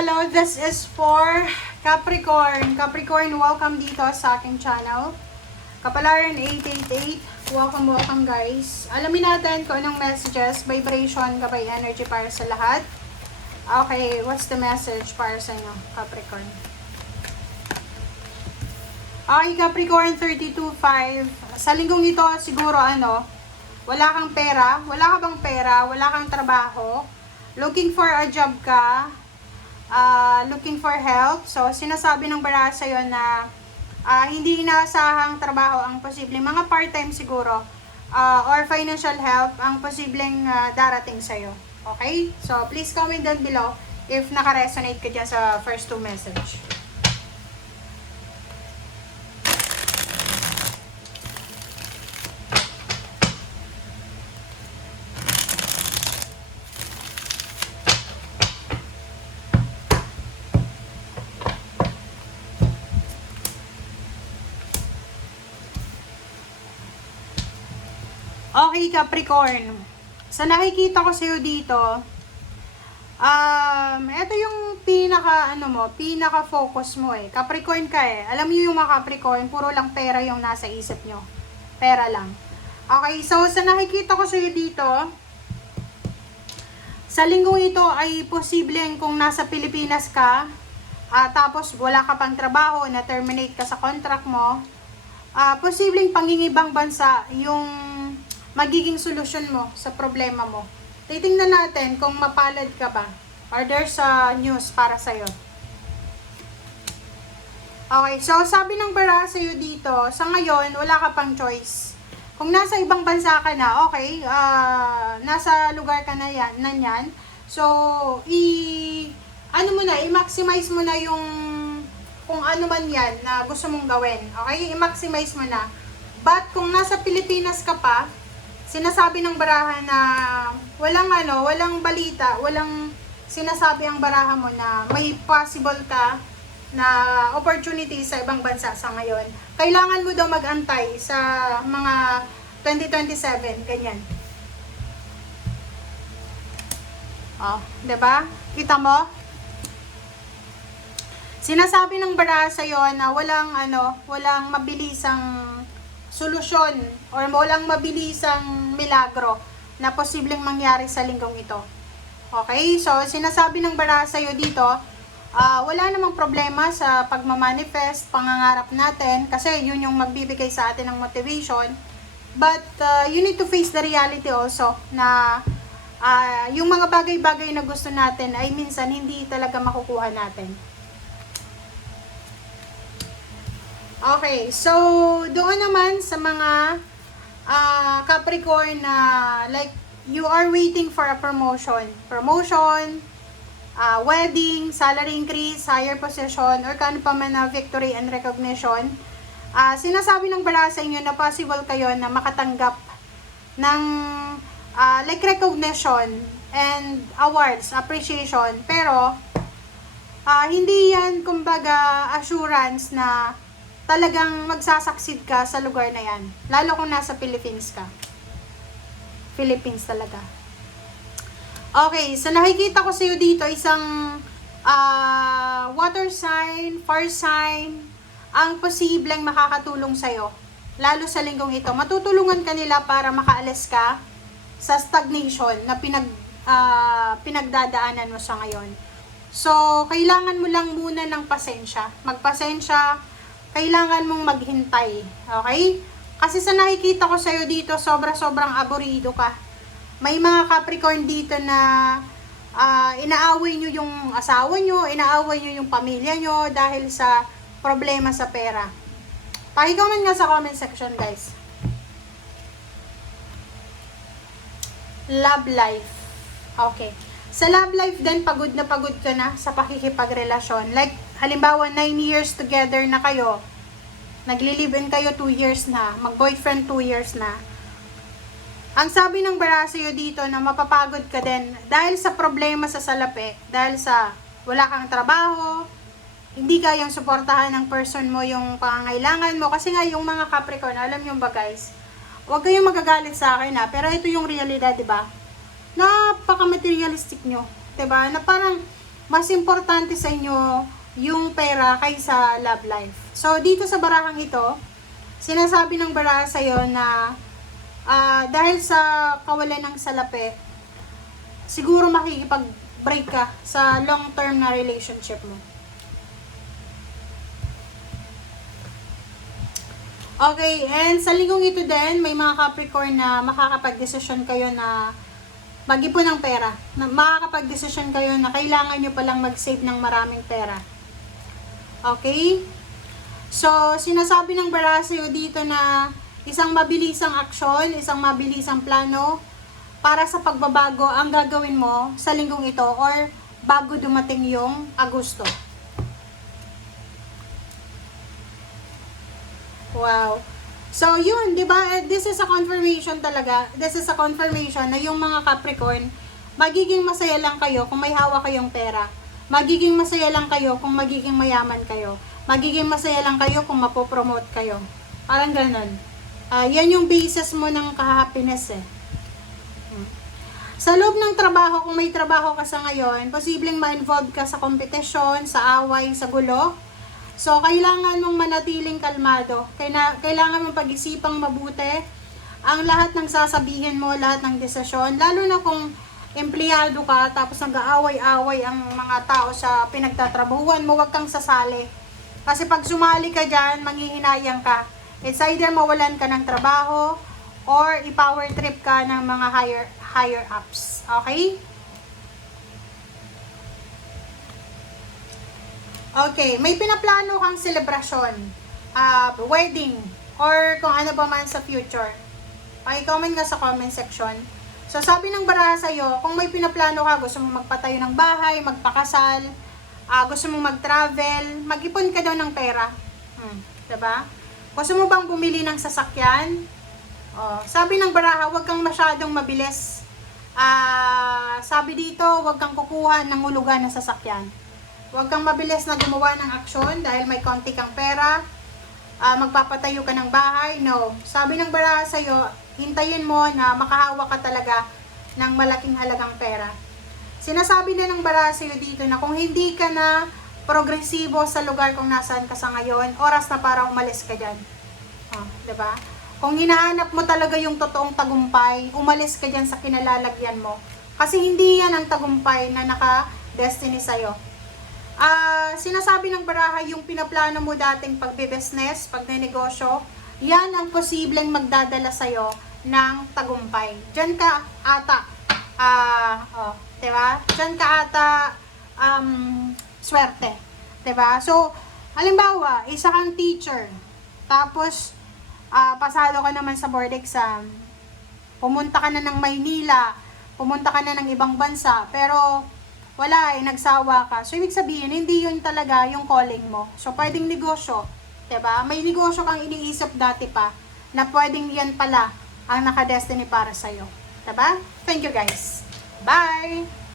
hello. This is for Capricorn. Capricorn, welcome dito sa aking channel. Kapalaran 888. Welcome guys. Alamin natin kung anong messages, vibration, gabay energy para sa lahat. Okay, what's the message para sa inyo, Capricorn? Okay, Capricorn 32.5. Sa linggong ito, siguro wala kang pera. Wala ka bang pera? Wala kang trabaho? Looking for a job ka? Looking for help? So, sinasabi ng baraha sa'yo na hindi inaasahang trabaho ang posibleng mga part-time siguro or financial help ang posibleng darating sa'yo. Okay? So, please comment down below if naka-resonate ka dyan sa first two message. Okay, Capricorn. Sa nakikita ko sa'yo dito, ito yung pinaka-focus mo eh. Capricorn ka eh. Alam niyo yung mga Capricorn, puro lang pera yung nasa isip nyo. Pera lang. Okay, so sa nakikita ko sa'yo dito, sa linggong ito ay posibleng kung nasa Pilipinas ka, tapos wala ka pang trabaho, na-terminate ka sa contract mo, posibleng pangingibang bansa yung magiging solusyon mo sa problema mo. Titingnan natin kung mapalad ka ba or there's a news para sa'yo. Okay, so sabi ng baraha sa'yo dito, sa ngayon, wala ka pang choice. Kung nasa ibang bansa ka na, okay, nasa lugar ka na yan. So, i-maximize mo na yung kung ano man yan na gusto mong gawin. Okay, i-maximize mo na. But kung nasa Pilipinas ka pa, sinasabi ng baraha na walang balita, walang sinasabi ang baraha mo na may possible ka na opportunity sa ibang bansa sa ngayon. Kailangan mo daw mag-antay sa mga 2027, ganyan. Oh, 'di ba? Kita mo? Sinasabi ng baraha sa iyo na walang mabilisang solusyon or walang mabilisang milagro na posibleng mangyari sa linggong ito. Okay? So, sinasabi ng baraha sa'yo dito, wala namang problema sa pagmamanifest, pangangarap natin, kasi yun yung magbibigay sa atin ng motivation. But, you need to face the reality also na yung mga bagay-bagay na gusto natin ay minsan hindi talaga makukuha natin. Okay, so doon naman sa mga Capricorn na like you are waiting for a promotion, wedding, salary increase, higher position, or kano pa man na victory and recognition, sinasabi ng baraha sa inyo na possible kayo na makatanggap ng like recognition and awards, appreciation, pero hindi yan kumbaga assurance na talagang magsasucceed ka sa lugar na yan. Lalo kung nasa Philippines ka. Philippines talaga. Okay, so nakikita ko sa'yo dito isang water sign, fire sign, ang posibleng makakatulong sa'yo. Lalo sa linggong ito. Matutulungan ka nila para makaalis ka sa stagnation na pinagdadaanan mo sa ngayon. So, kailangan mo lang muna ng pasensya. Magpasensya, kailangan mong maghintay. Okay? Kasi sa nakikita ko sa'yo dito, sobrang aburido ka. May mga Capricorn dito na inaaway nyo yung asawa nyo, inaaway nyo yung pamilya nyo dahil sa problema sa pera. Paki-comment nga sa comment section, guys. Love life. Okay. Sa love life din, pagod ka na sa pakikipagrelasyon. Like, halimbawa, 9 years together na kayo. Nagli-live-in kayo 2 years na. Mag-boyfriend 2 years na. Ang sabi ng baraha sa'yo dito na mapapagod ka din dahil sa problema sa salapi, dahil sa wala kang trabaho, hindi kayang suportahan ng person mo yung pangangailangan mo. Kasi nga, yung mga Capricorn, alam nyo ba guys, huwag kayong magagalit sa akin pero ito yung realidad, diba? Napaka-materialistic nyo. Diba? Na parang mas importante sa inyo yung pera kaysa love life. So, dito sa barahang ito, sinasabi ng baraha sa'yo na dahil sa kawalan ng salapi, siguro makikipag-break ka sa long-term na relationship mo. Okay, and sa linggong ito din, may mga Capricorn na makakapag-desisyon kayo na mag-ipon ng pera. Makakapag-desisyon kayo na kailangan nyo palang mag-save ng maraming pera. Okay? So, sinasabi ng baraha sa'yo dito na isang mabilisang aksyon, isang mabilisang plano para sa pagbabago ang gagawin mo sa linggong ito or bago dumating yung Agosto. Wow. So, yun, di ba? This is a confirmation talaga. This is a confirmation na yung mga Capricorn, magiging masaya lang kayo kung may hawak kayong pera. Magiging masaya lang kayo kung magiging mayaman kayo. Magiging masaya lang kayo kung mapopromote kayo. Parang ganun. Yan yung basis mo ng ka-happiness eh. Sa loob ng trabaho, kung may trabaho ka sa ngayon, posibleng ma-involve ka sa kompetisyon, sa away, sa gulo. So, kailangan mong manatiling kalmado. Kailangan mong pag-isipang mabuti ang lahat ng sasabihin mo, lahat ng desisyon. Lalo na kung empleyado ka, tapos nag-aaway-away ang mga tao sa pinagtatrabahuan mo, huwag kang sasali. Kasi pag sumali ka dyan, manghihinayang ka. It's either mawalan ka ng trabaho or i-power trip ka ng mga higher ups. Okay? Okay, may pinaplano kang selebrasyon, wedding, or kung ano pa man sa future. I-comment ka sa comment section. So, sabi ng baraha sa'yo, kung may pinaplano ka, gusto mo magpatayo ng bahay, magpakasal, gusto mong mag-travel, mag-ipon ka daw ng pera. Diba? Gusto mo bang bumili ng sasakyan? Sabi ng baraha, huwag kang masyadong mabilis. Sabi dito, huwag kang kukuha ng hulugan ng sasakyan. Huwag kang mabilis na gumawa ng aksyon dahil may konti kang pera. Magpapatayo ka ng bahay. No. Sabi ng baraha sa'yo, hintayin mo na makahawak ka talaga ng malaking halagang pera. Sinasabi na ng baraha sa'yo dito na kung hindi ka na progresibo sa lugar kung nasaan ka sa ngayon, oras na para umalis ka dyan. Diba? Kung hinahanap mo talaga yung totoong tagumpay, umalis ka dyan sa kinalalagyan mo. Kasi hindi yan ang tagumpay na naka-destiny sa'yo. Sinasabi ng baraha yung pinaplano mo dating pagbe-business, pagnenegosyo, yan ang posibleng magdadala sa'yo ng tagumpay. Diyan ka ata, diba? Diyan ka ata, swerte. Diba? So, halimbawa, isa kang teacher, tapos, pasado ka naman sa board exam, pumunta ka na ng Maynila, pumunta ka na ng ibang bansa, pero, wala nagsawa ka. So, ibig sabihin, hindi yun talaga yung calling mo. So, pwedeng negosyo. Diba? May negosyo kang iniisip dati pa na pwedeng yan pala ang naka-destiny para sa'yo. Diba? Thank you guys. Bye!